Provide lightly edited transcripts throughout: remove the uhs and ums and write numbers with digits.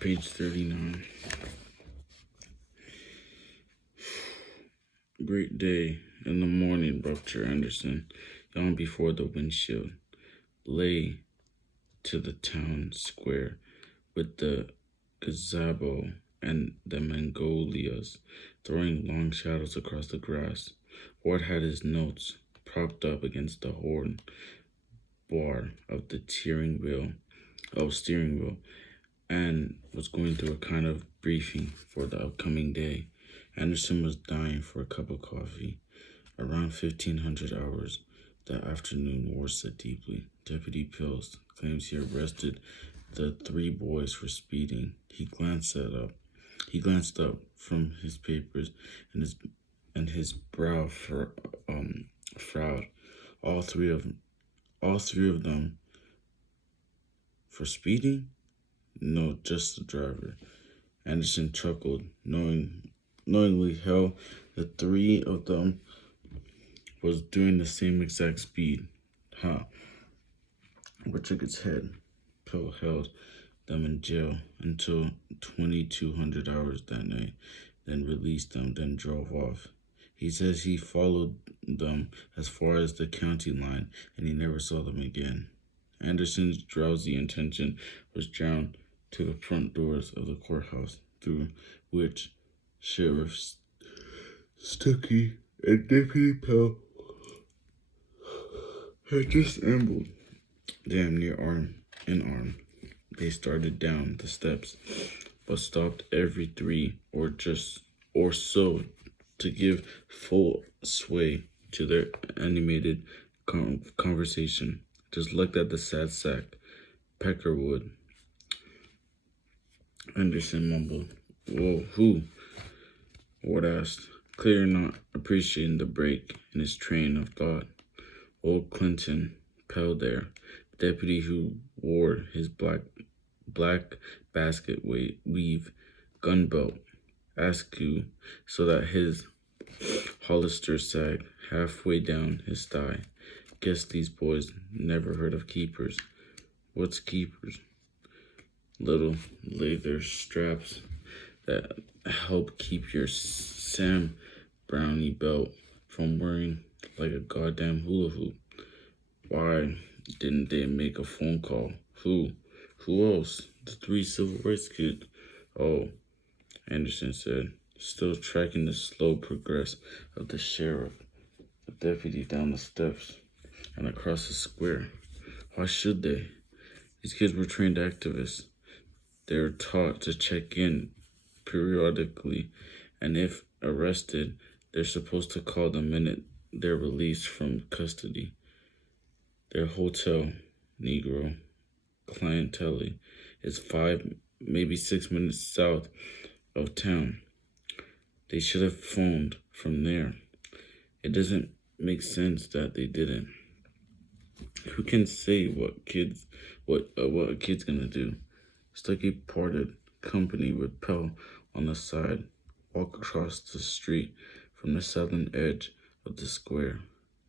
Page 39. Great day. In the morning, Rupture Anderson, yawned before the windshield, lay to the town square with the gazebo and the magnolias throwing long shadows across the grass. Ward had his notes propped up against the horn bar of the steering wheel, and was going through a kind of briefing for the upcoming day. Anderson was dying for a cup of coffee. Around 1500 hours that afternoon, Ward said deeply. Deputy Pills claims he arrested the three boys for speeding. He glanced up from his papers, and his brow frowed. All three of them for speeding? No, just the driver. Anderson chuckled, knowingly how the three of them was doing the same exact speed. Ha! But shook its head. Pell held them in jail until 2200 hours that night, then released them, then drove off. He says he followed them as far as the county line, and he never saw them again. Anderson's drowsy attention was drawn to the front doors of the courthouse, through which Sheriff Stuckey and Deputy Pell had just ambled, damn near arm in arm. They started down the steps, but stopped every three or so to give full sway to their animated conversation. Just looked at the sad sack, Peckerwood. Anderson mumbled. Whoa, who? Ward asked, clear not appreciating the break in his train of thought. Old Clinton, Pell there, the deputy who wore his black basket weave gun belt, askew, so that his holster sagged halfway down his thigh. Guess these boys never heard of keepers. What's keepers? Little leather straps that help keep your Sam Brownie belt from whirring like a goddamn hula hoop. Why didn't they make a phone call? Who? Who else? The three civil rights kids. Oh, Anderson said, still tracking the slow progress of the sheriff, the deputy down the steps and across the square. Why should they? These kids were trained activists. They were taught to check in periodically, and if arrested, they're supposed to call the minute they're released from custody. Their hotel, Negro, clientele, is 5, maybe 6 minutes south of town. They should have phoned from there. It doesn't make sense that they didn't. Who can say what a kid's gonna do? Stuckey parted company with Pell on the side, walked across the street from the southern edge of the square.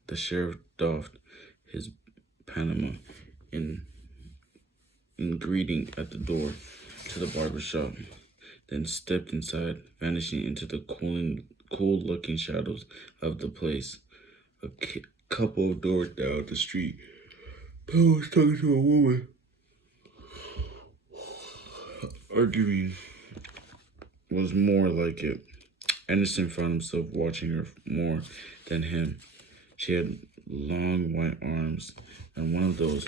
The sheriff doffed his Panama in greeting at the door to the barber shop, then stepped inside, vanishing into the cool-looking shadows of the place. A couple of doors down the street, Pell was talking to a woman, arguing was more like it. Anderson found himself watching her more than him. She had long white arms and one of those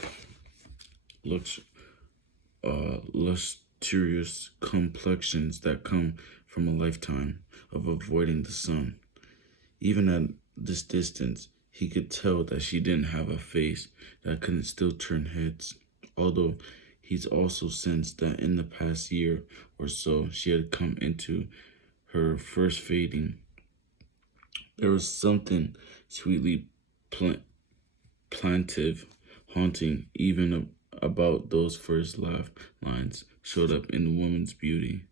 lustrous complexions that come from a lifetime of avoiding the sun. Even at this distance, he could tell that she didn't have a face that couldn't still turn heads, although he's also sensed that in the past year or so, she had come into her first fading. There was something sweetly plaintive, haunting, even about those first laugh lines showed up in the woman's beauty.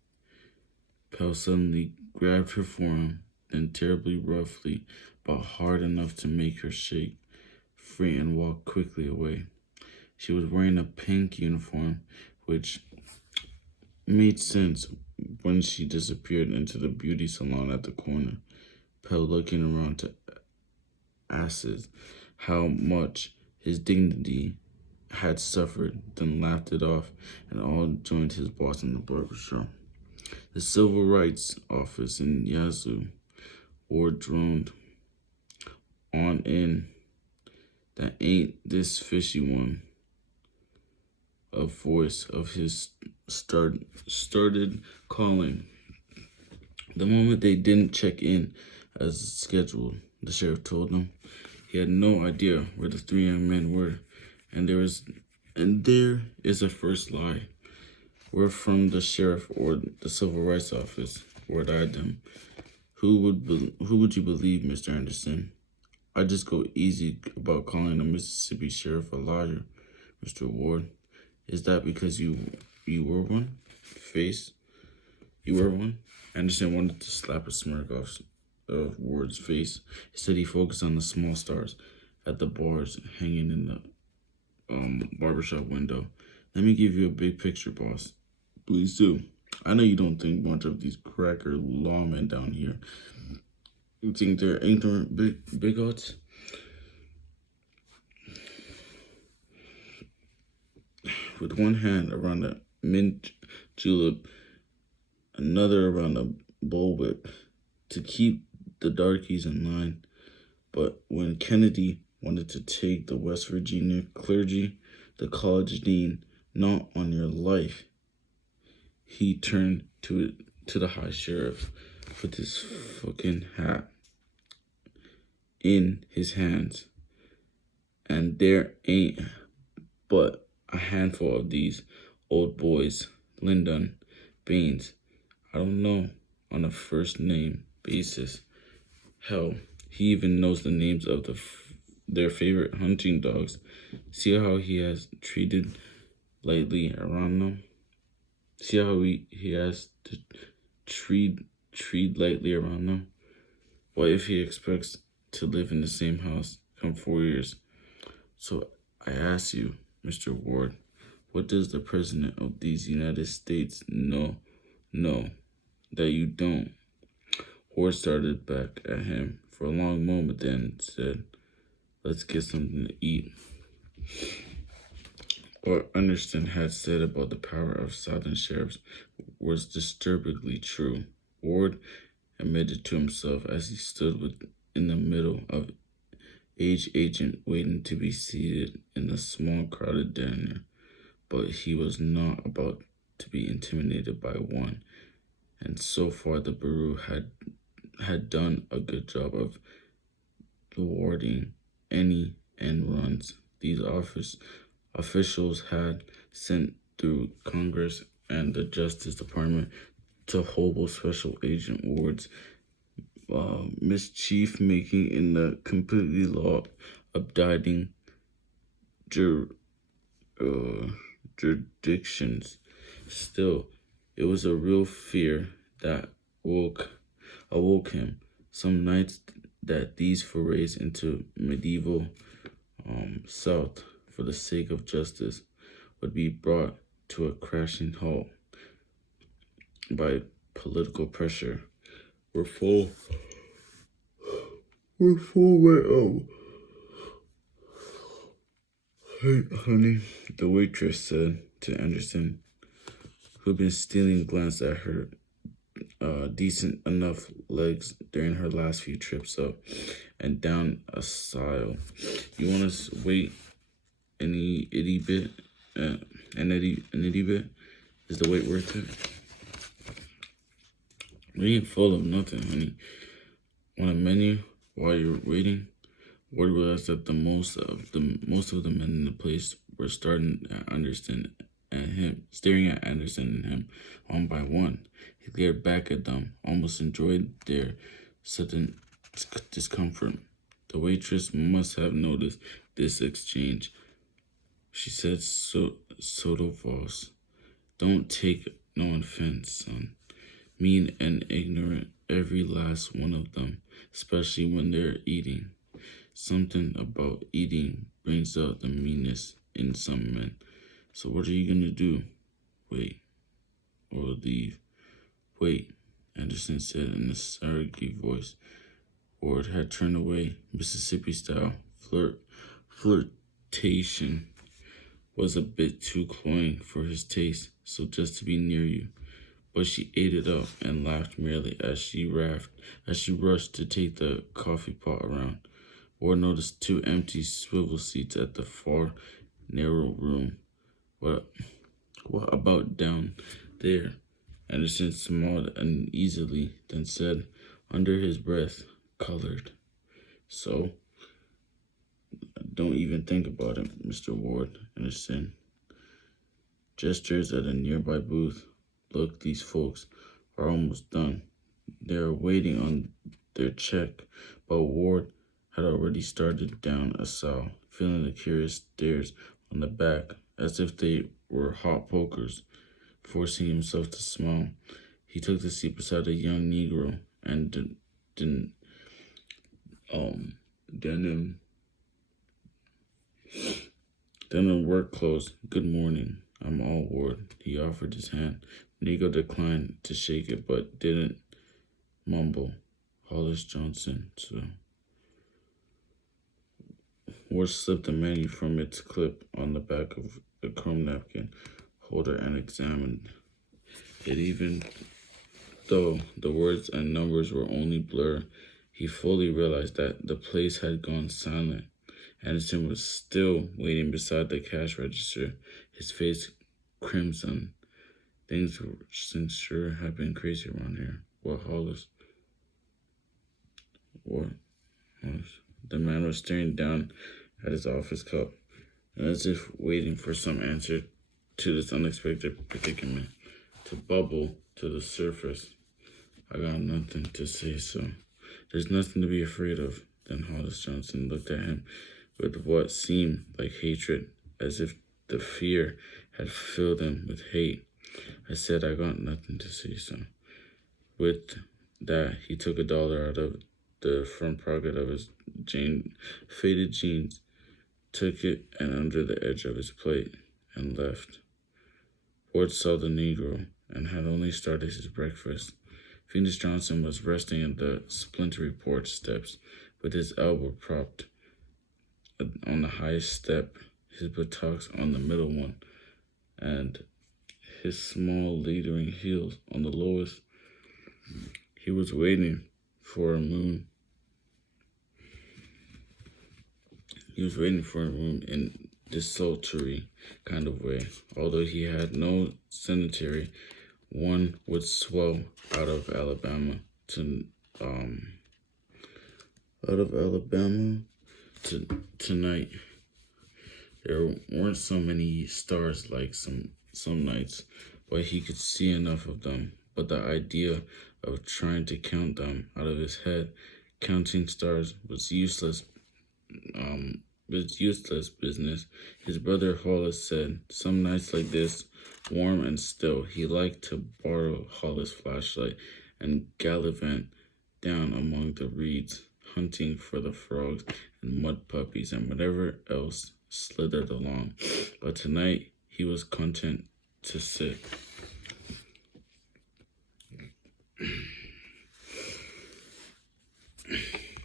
Pell suddenly grabbed her forearm, then terribly roughly, but hard enough to make her shake free and walk quickly away. She was wearing a pink uniform, which made sense when she disappeared into the beauty salon at the corner. Pell looking around to asses how much his dignity had suffered, then laughed it off and all joined his boss in the barber shop. The civil rights office in Yazoo, Ward droned on in. That ain't this fishy one. A voice of his started calling. The moment they didn't check in as scheduled, the sheriff told them. He had no idea where the three young men were, and there is a first lie. We're from the sheriff or the civil rights office, word-eyed them. Who would you believe, Mr. Anderson? I just go easy about calling the Mississippi sheriff a liar, Mr. Ward. Is that because you were one? You were one? Anderson wanted to slap a smirk off of Ward's face. Instead, he focused on the small stars at the bars hanging in the barbershop window. Let me give you a big picture, boss. Please do. I know you don't think much of these cracker lawmen down here. You think they're ignorant bigots? With one hand around the mint julep, another around the bullwhip, to keep the darkies in line. But when Kennedy wanted to take the West Virginia clergy, the college dean, not on your life, he turned to the high sheriff with his fucking hat in his hands. And there ain't but a handful of these old boys, Lyndon, Baines, I don't know, on a first name basis. Hell, he even knows the names of their favorite hunting dogs. See how he has treated lightly around them? See how he has to treat lightly around them? What if he expects to live in the same house come 4 years? So I ask you, Mr. Ward, what does the President of these United States know that you don't? Ward started back at him for a long moment, then said, let's get something to eat. What Anderson had said about the power of Southern sheriffs was disturbingly true. Ward admitted to himself as he stood in the middle of agent waiting to be seated in the small crowded diner, but he was not about to be intimidated by one, and so far the bureau had done a good job of thwarting any end runs these officials had sent through Congress and the Justice Department to hobble Special Agent Ward's mischief making in the completely law-abiding jurisdictions. Still, it was a real fear that awoke him some nights that these forays into medieval South for the sake of justice would be brought to a crashing halt by political pressure. We're full way up. Hey, honey, the waitress said to Anderson, who'd been stealing a glance at her decent enough legs during her last few trips up and down a aisle. You want us to wait an itty bit? Is the wait worth it? We ain't full of nothing, honey. Want a menu while you're waiting? Word realized that most of the men in the place were staring at Anderson and him one by one. He glared back at them, almost enjoyed their sudden discomfort. The waitress must have noticed this exchange. She said, "Soto Voss, don't take no offense, son. Mean and ignorant, every last one of them, especially when they're eating. Something about eating brings out the meanness in some men. So what are you gonna do? Wait." or leave. Wait, Anderson said in a surgy voice. Ward had turned away. Mississippi style flirtation was a bit too cloying for his taste, so just to be near you. But she ate it up and laughed merrily as she rushed to take the coffee pot around. Ward noticed two empty swivel seats at the far, narrow room. What about down there? Anderson smiled uneasily, then said, under his breath, colored. So, don't even think about it, Mr. Ward, Anderson gestures at a nearby booth. Look, these folks are almost done. They're waiting on their check, but Ward had already started down a cell, feeling the curious stares on the back as if they were hot pokers. Forcing himself to smile, he took the seat beside a young Negro and denim work clothes. Good morning. I'm all Ward. He offered his hand. Negro declined to shake it, but didn't mumble. Hollis Johnson, so. Ward slipped the menu from its clip on the back of the chrome napkin holder and examined it. Even though the words and numbers were only blur, he fully realized that the place had gone silent. Anderson was still waiting beside the cash register, his face crimson. Things sure have been crazy around here. What, Hollis? What? Hollis? The man was staring down at his office cup, and as if waiting for some answer to this unexpected predicament to bubble to the surface. I got nothing to say, so there's nothing to be afraid of. Then Hollis Johnson looked at him with what seemed like hatred, as if the fear had filled him with hate. I said I got nothing to say, so. With that, he took $1 out of the front pocket of his faded jeans, took it and under the edge of his plate, and left. Ward saw the Negro and had only started his breakfast. Phoenix Johnson was resting in the splintery porch steps with his elbow propped on the highest step, his buttocks on the middle one, and his small leadering heels on the lowest. He was waiting for a moon. He was waiting for a moon in desultory kind of way. Although he had no sanitary, one would swell out of Alabama tonight. There weren't so many stars like some nights, but he could see enough of them. But the idea of trying to count them out of his head, counting stars, was useless business. His brother Hollis said, some nights like this, warm and still, he liked to borrow Hollis' flashlight and gallivant down among the reeds, hunting for the frogs and mud puppies and whatever else slithered along. But tonight, he was content to sit.